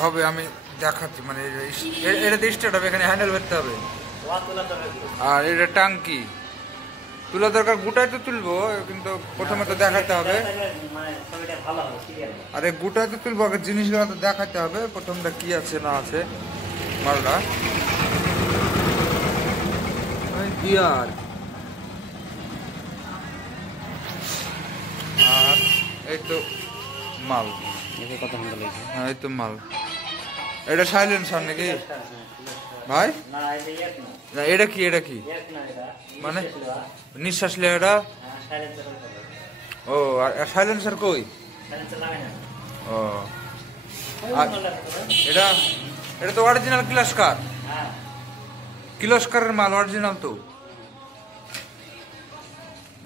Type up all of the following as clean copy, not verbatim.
হবে আমি দেখাচ্ছি, মানে এটা স্টার্ট হবে, এখানে হ্যান্ডেল করতে হবে আর এটা টাঙ্কি তোলা দরকার। গোটায় তো তুলবো কিন্তু প্রথমে তো দেখাতে হবে, আরে গোটায় তো তুলবো, আগে জিনিসগুলো তো দেখাতে হবে প্রথমটা কি আছে না আছে মালটা। গিয়ার আর এই তো মাল, হ্যাঁ এই তো মাল। এটা সাইলেন্সার নাকি ভাই? না এটা কি, এটা কি মানে নিঃশ্বাস লে এটা? ও আর সাইলেন্সার কই? ও এটা এটা তো অরিজিনাল কির্লোস্কার, কির্লোস্কারের মাল অরিজিনাল তো,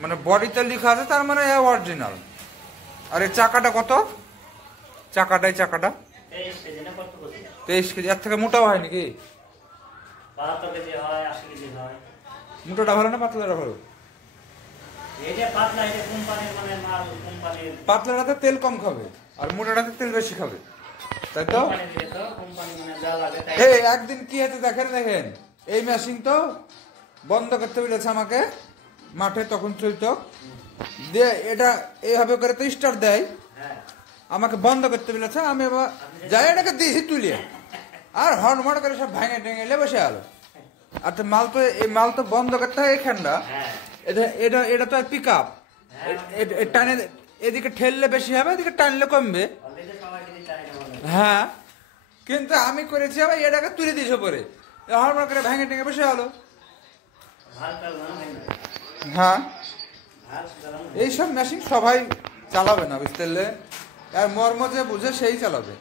মানে বডিতে লেখা আছে তার মানে অরিজিনাল। আর এই চাকাটা কত? চাকাটাই চাকাটা 23 কেজি। এর থেকে মোটাও হয় নাকি? মোটাটা ভালো না পাতলাটা ভালো? পাতলাটাতে তেল কম খাবে আর মোটাটাতে তেল বেশি খাবে, তাই তো? এই একদিন কি হয়েছে দেখেন, দেখেন এই মেশিন তো বন্ধ করতে বলেছে আমাকে মাঠে, তখন চলতো দিয়ে এটা এইভাবে করে তো স্টার্ট দেয়, আমাকে বন্ধ করতে বলেছে, আমি এবার যাই এটাকে দিয়েছি তুলিয়ে আর হর্নমট করে সব ভাঙে টেঙে বসে আলো। আর তো মাল তো এই মাল তো বন্ধ করতে হয় এইখানটা, এটা এটা এটা তো পিক আপ, টানে এদিকে ঠেললে বেশি হবে, এদিকে টানলে কমবে। হ্যাঁ কিন্তু আমি করেছি আবার এটাকে তুলে দিয়েছে পরে হর্নমট করে ভাঙে টেঙে বসে আলো। হ্যাঁ এইসব মেশিন সবাই চালাবে না বুঝতে পারলে, আর মর্ম যে বুঝে সেই চালাবে।